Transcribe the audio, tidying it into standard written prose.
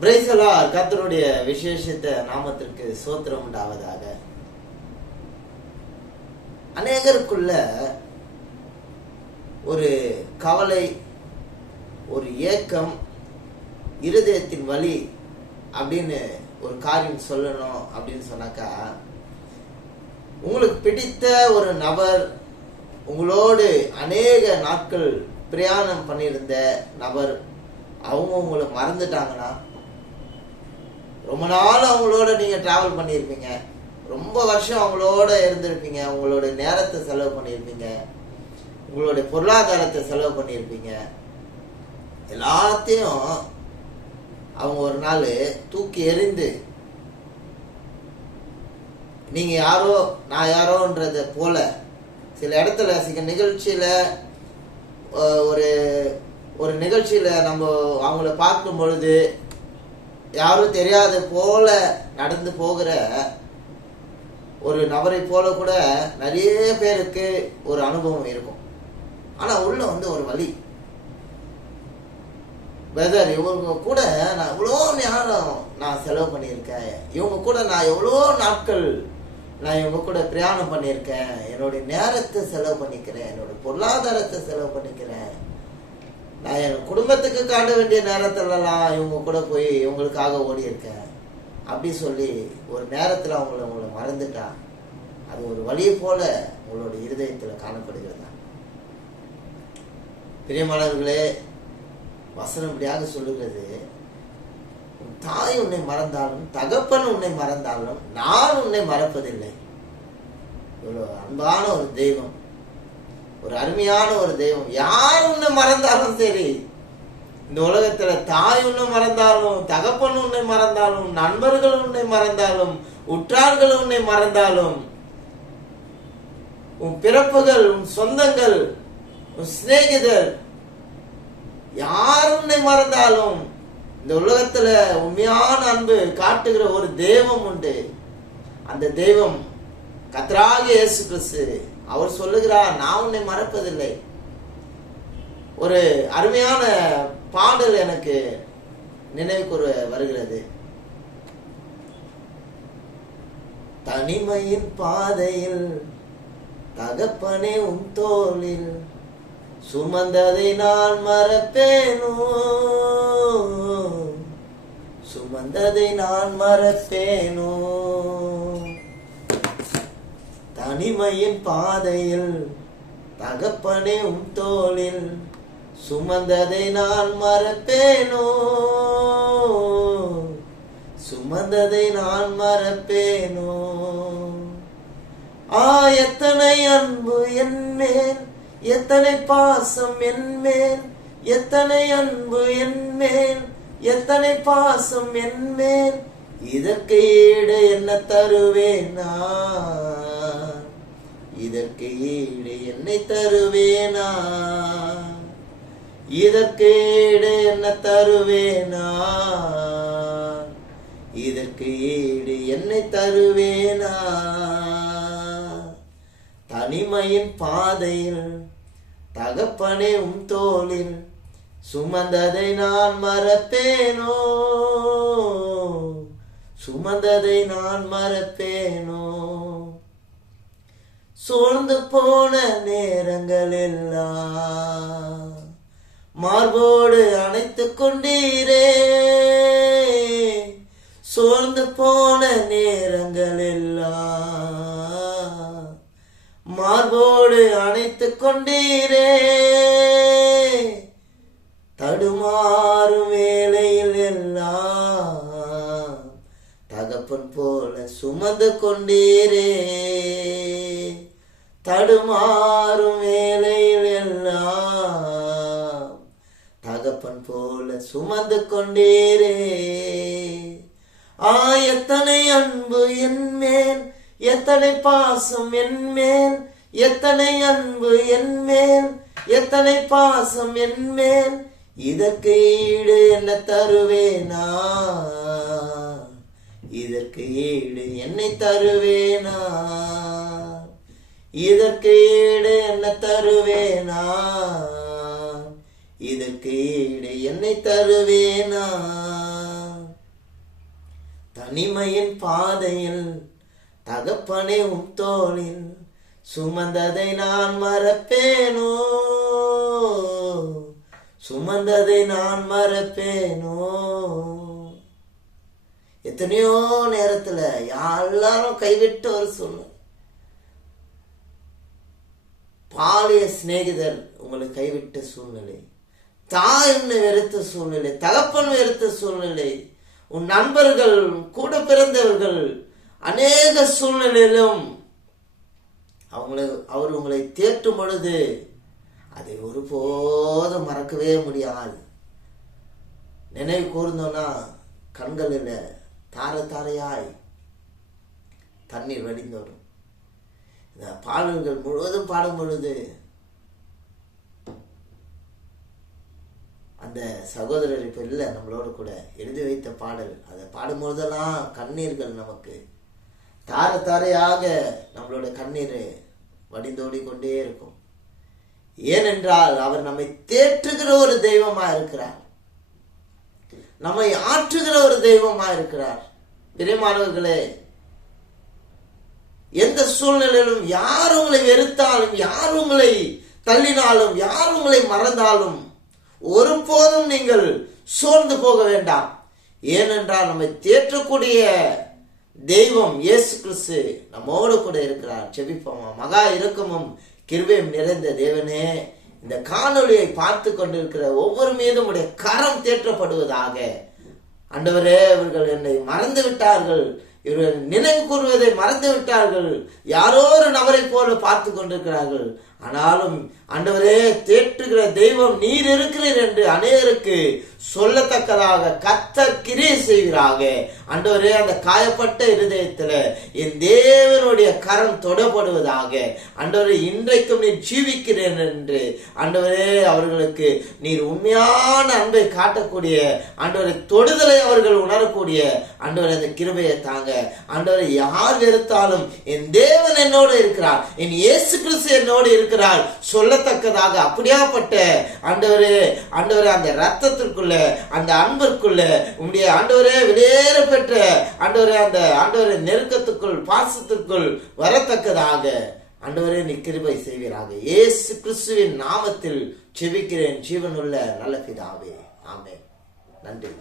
Praise the Lord. கர்த்தருடைய விசேஷித்த நாமத்திற்கு ஸ்தோத்திரம் உண்டாவதாக. அநேகருக்குள்ள ஒரு கவலை, ஒரு ஏக்கம், இருதயத்தின் வலி அப்படின்னு ஒரு காரியம் சொல்லணும் அப்படின்னு சொன்னாக்கா, உங்களுக்கு பிடித்த ஒரு நபர், உங்களோடு அநேக நாட்கள் பிரயாணம் பண்ணியிருந்த நபர், அவங்க உங்களை மறந்துட்டாங்கன்னா, ரொம்ப நாள் அவங்களோட நீங்க டிராவல் பண்ணியிருப்பீங்க, ரொம்ப வருஷம் அவங்களோட இருந்திருப்பீங்க, உங்களோட நேரத்தை செலவு பண்ணியிருப்பீங்க, உங்களுடைய பொருளாதாரத்தை செலவு பண்ணியிருப்பீங்க, எல்லாத்தையும் அவங்க ஒரு நாள் தூக்கி எறிந்து நீங்க யாரோ நான் யாரோன்றத போல சில இடத்துல சில நிகழ்ச்சியில ஒரு ஒரு நிகழ்ச்சியில நம்ம அவங்கள பார்க்கும் பொழுது யாரும் தெரியாத போல நடந்து போகிற ஒரு நபரை போல கூட நிறைய பேருக்கு ஒரு அனுபவம் இருக்கும். ஆனா உள்ள ஒரு வலி. வெதர் இவங்க கூட நான் எவ்வளோ நேரம் நான் செலவு பண்ணியிருக்கேன், இவங்க கூட நான் எவ்வளோ நாட்கள் நான் இவங்க கூட பிரயாணம் பண்ணியிருக்கேன், என்னுடைய நேரத்தை செலவு பண்ணிக்கிறேன், என்னோட பொருளாதாரத்தை செலவு பண்ணிக்கிறேன், நான் என் குடும்பத்துக்கு காட்ட வேண்டிய நேரத்துலலாம் இவங்க கூட போய் இவங்களுக்காக ஓடி இருக்கேன் அப்படி சொல்லி ஒரு நேரத்தில் உங்களை மறந்துட்டா அது ஒரு வலியை போல உங்களோட இருதயத்தில் காணப்படுகிறதா? பிரியமானவர்களே, வசனம் இப்படியாக சொல்லுகிறது, தாய் உன்னை மறந்தாலும் தகப்பன் உன்னை மறந்தாலும் நான் உன்னை மறப்பதில்லை. இவ்வளவு அன்பான ஒரு தெய்வம், ஒரு அருமையான ஒரு தெய்வம். யார் உன்னை மறந்தாலும் சரி, இந்த உலகத்துல தாய் உன்னை மறந்தாலும், தகப்பன் உன்னை மறந்தாலும், நண்பர்கள் உன்னை மறந்தாலும், உற்றார்கள் உன்னை மறந்தாலும், உன் பிறப்புகள், உன் சொந்தங்கள், உன் சிநேகிதர் யார் உன்னை மறந்தாலும், இந்த உலகத்துல உண்மையான அன்பு காட்டுகிற ஒரு தெய்வம் உண்டு. அந்த தெய்வம் கர்த்தராகிய இயேசு கிறிஸ்து. அவர் சொல்லுகிறார், நான் உன்னை மறப்பதில்லை. ஒரு அருமையான பாடல் எனக்கு நினைவுக்கு வருகிறது. தனிமையின் பாதையில் தகப்பனே உன் தோளில் சுமந்ததை நான் மறப்பேனோ, சுமந்ததை நான் மறப்பேனோ. தனிமையின் பாதையில் தகப்பனே உன் தோளில் சுமந்ததை நான் மறப்பேனோ, சுமந்ததை நான் மறப்பேனோ. எத்தனை அன்பு என் மேல், எத்தனை பாசம் என் மேல், எத்தனை அன்பு என் மேல், எத்தனை பாசம் என் மேல், இதற்கு ஈடு என்ன தருவேனா, இதற்கு ஈடு என்னை தருவேனா, இதற்கு ஈடு என்ன தருவேனா, இதற்கு ஈடு என்னை தருவேனா. தனிமையின் பாதையில் தகப்பனே உம் தோளில் சுமந்ததை நான் மறப்பேனோ, சுமந்ததை நான் மறப்பேனோ. சோர்ந்து போன நேரங்கள் எல்லாம் மார்போடு அணைத்துக் கொண்டீரே, சோர்ந்து போன நேரங்கள் எல்லாம் மார்போடு அணைத்துக் கொண்டீரே, தடுமாறும் வேளையில் எல்லாம் தகப்பன் போல சுமந்து கொண்டீரே, தடுமாறும் வேளையில் எல்லாம் தகப்பன் போல சுமந்து கொண்டீரே. எத்தனை அன்பு என் மேல், எத்தனை பாசம் என் மேல், எத்தனை அன்பு என் மேல், எத்தனை பாசம் என் மேல், இதற்கு ஈடு என்ன தருவேனா, இதற்கு ஈடு என்னை தருவேனா, இதற்கு ஈடு என்ன தருவேனா, இதற்கு ஈடு என்னை தருவேனா. தனிமையின் பாதையில் தகப்பனே உம் தோளில் சுமந்ததை நான் மறப்பேனோ, சுமந்ததை நான் மறப்பேனோ. எத்தனையோ நேரத்துல எல்லாரும் கைவிட்ட ஒரு சூழ்நிலை, பாலிய சிநேகிதர் உங்களை கைவிட்ட சூழ்நிலை, தாய் வெறுத்த சூழ்நிலை, தகப்பன் வெறுத்த சூழ்நிலை, உன் நண்பர்கள் கூட பிறந்தவர்கள் அநேக சூழ்நிலையிலும் அவர் உங்களை தேற்றும் பொழுது அதை ஒருபோதும் மறக்கவே முடியாது. நினைவு கூர்ந்தோம்னா கண்களில் தார தாரையாய் தண்ணீர் வடிந்தோடும். இந்த பாடல்கள் முழுவதும் பாடும் பொழுது அந்த சகோதரர் இப்ப இல்லை நம்மளோட கூட எழுதி வைத்த பாடல், அதை பாடும்போதெல்லாம் கண்ணீர்கள் நமக்கு தார தாரையாக நம்மளோட கண்ணீர் வடிந்தோடி கொண்டே இருக்கும். ஏனென்றால் அவர் நம்மை தேற்றுகிற ஒரு தெய்வமா இருக்கிறார், நம்மை ஆற்றுகிற ஒரு தெய்வமா இருக்கிறார். பிரியமானவர்களே, எந்த சூழ்நிலையிலும் யார் உங்களை வெறுத்தாலும், யார் உங்களை தள்ளினாலும், யார் உங்களை மறந்தாலும் ஒருபோதும் நீங்கள் சோர்ந்து போக வேண்டாம். ஏனென்றால் நம்மை தேற்றக்கூடிய தெய்வம் இயேசு கிறிஸ்து நம்மோடு கூட இருக்கிறார். ஜெபிப்போமா. மகா இரக்கமும் கிருபையும் நிறைந்த தேவனே, இந்த காணொளியை பார்த்து கொண்டிருக்கிற ஒவ்வொரு மீதும் உடைய கரம் தேற்றப்படுவதாக. ஆண்டவரே, இவர்கள் என்னை மறந்து விட்டார்கள், இவர்கள் நினைவு கூறுவதை மறந்து விட்டார்கள், யாரோ ஒரு நபரை போல பார்த்து கொண்டிருக்கிறார்கள். ஆனாலும் ஆண்டவரே, தேற்றுகிற தெய்வம் நீர் இருக்கிறீர் என்று அநேகருக்கு சொல்லத்தக்கதாக கர்த்தர் கிரியை செய்கிறாக. ஆண்டவரே, அந்த காயப்பட்ட இருதயத்துல என் தேவனுடைய கரம் தொடப்படுவதாக. ஆண்டவரே, இன்றைக்கும் நீர் ஜீவிக்கிறேன் என்று ஆண்டவரே அவர்களுக்கு நீர் உண்மையான அன்பை காட்டக்கூடிய ஆண்டவரை தொடுதலை அவர்கள் உணரக்கூடிய ஆண்டவரை அந்த கிருபையை தாங்க. ஆண்டவரை, யார் வெறுத்தாலும் என் தேவன் என்னோடு இருக்கிறார், என் இயேசு கிறிஸ்து என்னோடு இருக்கிறார் சொல்லத்தக்கதாக அப்படியாப்பட்ட ஆண்டவரே, ஆண்டவரே அந்த ரத்தத்திற்குள்ள, அந்த அன்பிற்குள்ள உம்முடைய ஆண்டவரே விலையேற பெற்ற ஆண்டவரே அந்த ஆண்டவரே நெருக்கத்துக்குள், பாசத்துக்குள் வரத்தக்கதாக ஆண்டவரே நீ கிருபை செய்வீராக. இயேசு கிறிஸ்துவின் நாமத்தில் ஜெபிக்கிறேன் ஜீவனுள்ள நல்ல பிதாவே, ஆமென். நன்றி.